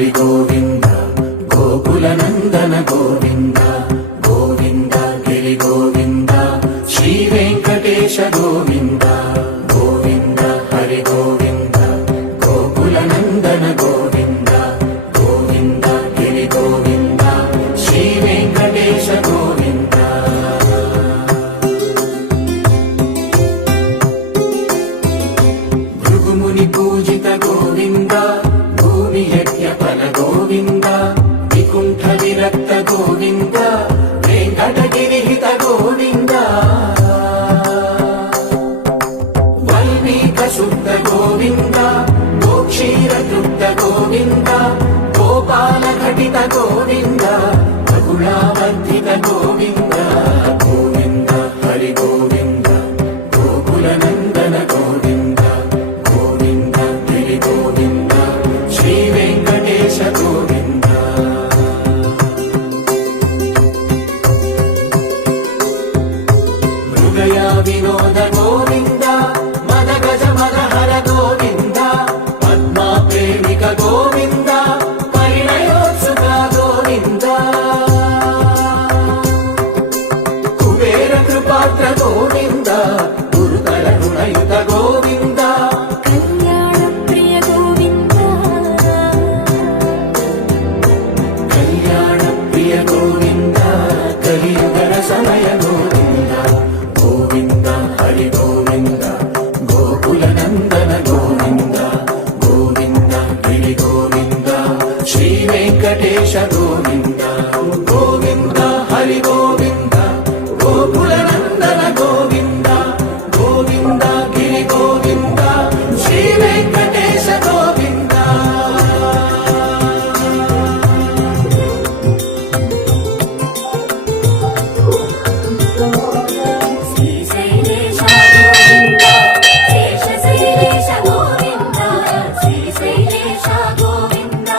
हरि गोविंद गोकुल नंदन गोविंद गोविंद गिरि गोविंद श्री वेंकटेश गोविंद गोविंद हरि गोविंद गोकुल नंदन गोविंद गोविंद गिरि गोविंद श्री वेंकटेश गोविंद भृगुमुनि पूजित गोविंद भूमि यज्ञ फल गोविंद विकुंठ विरक्त गोविंद वेंकटगिरिहित गोविंद वल्मीक शुद्ध गोविंद गोक्षीर तृप्त गोविंद गोपाल घटित गोविंद रघुलावर्धित गोविंद गोविंद हरि गोविंद गोकुल नंदन गोविंद गोविंद गिरि गोविंद श्री वेंकटेश गोविंद मृगया विनोद गोविंद मद गज मद हर गोविंद पद्मा प्रेमिक गोविंद परिणयोत्सुक गोविंद कुबेर कृपात्र गोविंद गुरुतर ऋणयुत गोविंद कल्याण प्रिय गोविंद कल्याण प्रिय गोविंद कलियुगर समय गोविंद गोविंद हरि गोविंद गोकुल नंदन गोविंद गोविंद गिरि गोविंद श्री वेंकटेश गोविंद गोविंद हरि गोविंद गोकुल नंदन गोविंद गोविंद गिरि गोविंद श्री वेंकटेश गोविंद श्रीशैलेश गोविंद शेषशैलेश गोविंद श्रीशैलेश गोविंद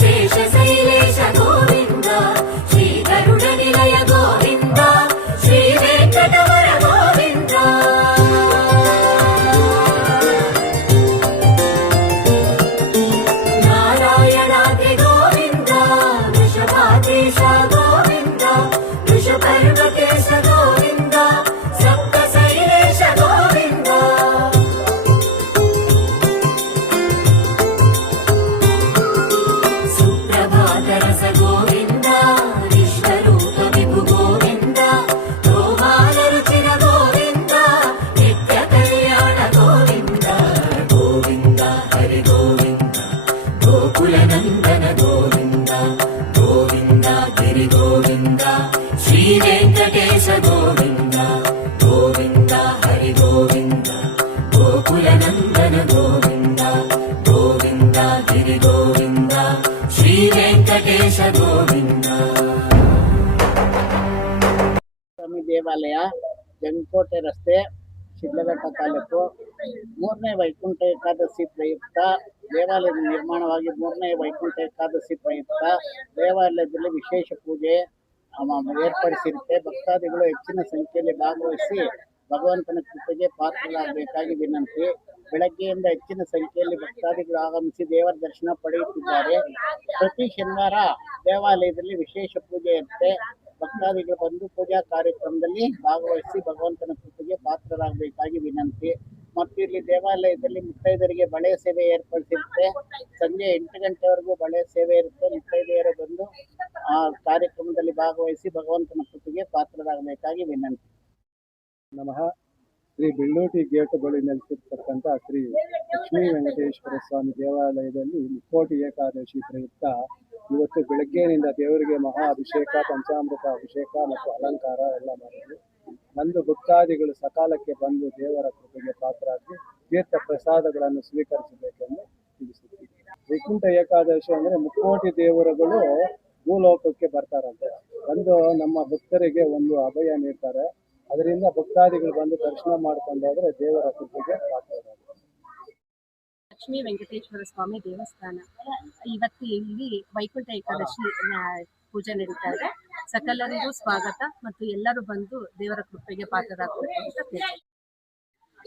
शेषशैलेश गोविंद श्री गरुड निलय गोविंद श्री वेंकटवर गोविंद नारायणाद्रि गोविंद वृषभाधीश गोविंद वृषपर्वतेश गोविंद सप्तशैलेश गोविंद सुप्रभातरस गोविंद विश्वरूप विभु गोविंद गोपालरुचिर गोविंद नित्य कल्याण गोविंद गोविंद हरि गोविंद गोकुल नंदन गोविंद गोविंद गिरि गोविंद श्री वेंकटेश गोविंद गोविंद हरि गोविंद गोकुल नंदन गोविंद गोविंद गिरि गोविंद श्री वेंकटेश गोविंद ಸ್ವಾಮಿ ದೇವಾಲಯ ಜಂಕೋಟೆ ರಸ್ತೆ ಶಿಡ್ಲಘಟ್ಟ ತಾಲೂಕು ಮೂರನೇ ವೈಕುಂಠ ಏಕಾದಶಿ ಪ್ರಯುಕ್ತ ದೇವಾಲಯದ ನಿರ್ಮಾಣವಾಗಿ ಮೂರನೇ ವೈಕುಂಠ ಏಕಾದಶಿ ಪ್ರಯುಕ್ತ ದೇವಾಲಯದಲ್ಲಿ ವಿಶೇಷ ಪೂಜೆ ಏರ್ಪಡಿಸಿರುತ್ತೆ. ಭಕ್ತಾದಿಗಳು ಹೆಚ್ಚಿನ ಸಂಖ್ಯೆಯಲ್ಲಿ ಭಾಗವಹಿಸಿ ಭಗವಂತನ ಕೃಪೆಗೆ ಪಾತ್ರರಾಗಬೇಕಾಗಿ ವಿನಂತಿ. ಬೆಳಗ್ಗೆಯಿಂದ ಹೆಚ್ಚಿನ ಸಂಖ್ಯೆಯಲ್ಲಿ ಭಕ್ತಾದಿಗಳು ಆಗಮಿಸಿ ದೇವರ ದರ್ಶನ ಪಡೆಯುತ್ತಿದ್ದಾರೆ. ಪ್ರತಿ ಶನಿವಾರ ದೇವಾಲಯದಲ್ಲಿ ವಿಶೇಷ ಪೂಜೆ ಇರುತ್ತೆ. ಭಕ್ತಾದಿಗಳು ಬಂದು ಪೂಜಾ ಕಾರ್ಯಕ್ರಮದಲ್ಲಿ ಭಾಗವಹಿಸಿ ಭಗವಂತನ ಕೃಪೆಗೆ ಪಾತ್ರರಾಗಬೇಕಾಗಿ ವಿನಂತಿ. ಮತ್ತು ಇಲ್ಲಿ ದೇವಾಲಯದಲ್ಲಿ ಮುತ್ತೈದರಿಗೆ ಬಳೆ ಸೇವೆ ಏರ್ಪಡಿಸಿರುತ್ತೆ. ಸಂಜೆ 8 ಗಂಟೆವರೆಗೂ ಬಳೆ ಸೇವೆ ಇರುತ್ತೆ. ಮುತ್ತೈದೆಯರು ಬಂದು ಆ ಕಾರ್ಯಕ್ರಮದಲ್ಲಿ ಭಾಗವಹಿಸಿ ಭಗವಂತನ ಕೃಪೆಗೆ ಪಾತ್ರರಾಗಬೇಕಾಗಿ ವಿನಂತಿ. ನಮಃ. ಶ್ರೀ ಬೆಳ್ಳೂಟಿ ಗೇಟ್ ಬಳಿ ನೆಲೆಸಿರ್ತಕ್ಕಂಥ ಶ್ರೀ ಲಕ್ಷ್ಮೀ ವೆಂಕಟೇಶ್ವರ ಸ್ವಾಮಿ ದೇವಾಲಯದಲ್ಲಿ ಮುಕ್ಕೋಟಿ ಏಕಾದಶಿ ಪ್ರಯುಕ್ತ ಇವತ್ತು ಬೆಳಗ್ಗೆಯಿಂದ ದೇವರಿಗೆ ಮಹಾ ಅಭಿಷೇಕ, ಪಂಚಾಮೃತ ಅಭಿಷೇಕ ಮತ್ತು ಅಲಂಕಾರ ಎಲ್ಲ ಮಾಡಿದ್ವಿ. ನಂದು ಭಕ್ತಾದಿಗಳು ಸಕಾಲಕ್ಕೆ ಬಂದು ದೇವರ ಕೃಪೆಗೆ ಪಾತ್ರರಾಗಿ ತೀರ್ಥ ಪ್ರಸಾದಗಳನ್ನು ಸ್ವೀಕರಿಸಬೇಕೆಂದು ತಿಳಿಸುತ್ತೀವಿ. ವೈಕುಂಠ ಏಕಾದಶಿ ಅಂದರೆ ಮುಕ್ಕೋಟಿ ದೇವರುಗಳು ಭೂಲೋಕಕ್ಕೆ ಬರ್ತಾರಂತೆ. ಬಂದು ನಮ್ಮ ಭಕ್ತರಿಗೆ ಒಂದು ಅಭಯ ನೀಡ್ತಾರೆ. ಅದರಿಂದ ಭಕ್ತಾದಿಗಳು ಬಂದು ದರ್ಶನ ಮಾಡ್ಕೊಂಡು ಹೋದ್ರೆ ದೇವರ ಕೃಪೆಗೆ ಪಾತ್ರರಾಗ್ತಾರೆ. ಲಕ್ಷ್ಮೀ ವೆಂಕಟೇಶ್ವರ ಸ್ವಾಮಿ ದೇವಸ್ಥಾನ ಇವತ್ತು ಇಲ್ಲಿ ವೈಕುಂಠ ಏಕಾದಶಿ ಪೂಜೆ ನಡೀತಾ ಇದೆ. ಸಕಲರಿಗೂ ಸ್ವಾಗತ ಮತ್ತು ಎಲ್ಲರೂ ಬಂದು ದೇವರ ಕೃಪೆಗೆ ಪಾತ್ರರಾಗಬೇಕು ಅಂತ ಕೇಳ್ತೀನಿ.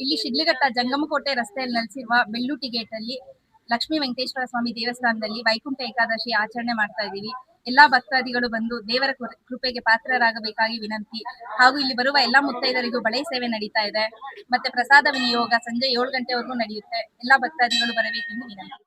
ಇಲ್ಲಿ ಶಿಡ್ಲಘಟ್ಟ ಜಂಗಮಕೋಟೆ ರಸ್ತೆಯಲ್ಲಿ ನೆಲೆಸಿರುವ ಬೆಳ್ಳೂಟಿ ಗೇಟ್ ಅಲ್ಲಿ ಲಕ್ಷ್ಮೀ ವೆಂಕಟೇಶ್ವರ ಸ್ವಾಮಿ ದೇವಸ್ಥಾನದಲ್ಲಿ ವೈಕುಂಠ ಏಕಾದಶಿ ಆಚರಣೆ ಮಾಡ್ತಾ ಇದ್ದೀವಿ. ಎಲ್ಲಾ ಭಕ್ತಾದಿಗಳು ಬಂದು ದೇವರ ಕೃಪೆಗೆ ಪಾತ್ರರಾಗಬೇಕಾಗಿ ವಿನಂತಿ. ಹಾಗೂ ಇಲ್ಲಿ ಬರುವ ಎಲ್ಲಾ ಮುತ್ತೈದರಿಗೂ ಬಳೆ ಸೇವೆ ನಡೀತಾ ಇದೆ. ಮತ್ತೆ ಪ್ರಸಾದ ವಿನಿಯೋಗ ಸಂಜೆ 7 ಗಂಟೆವರೆಗೂ ನಡೆಯುತ್ತೆ. ಎಲ್ಲಾ ಭಕ್ತಾದಿಗಳು ಬರಬೇಕೆಂದು ವಿನಂತಿ.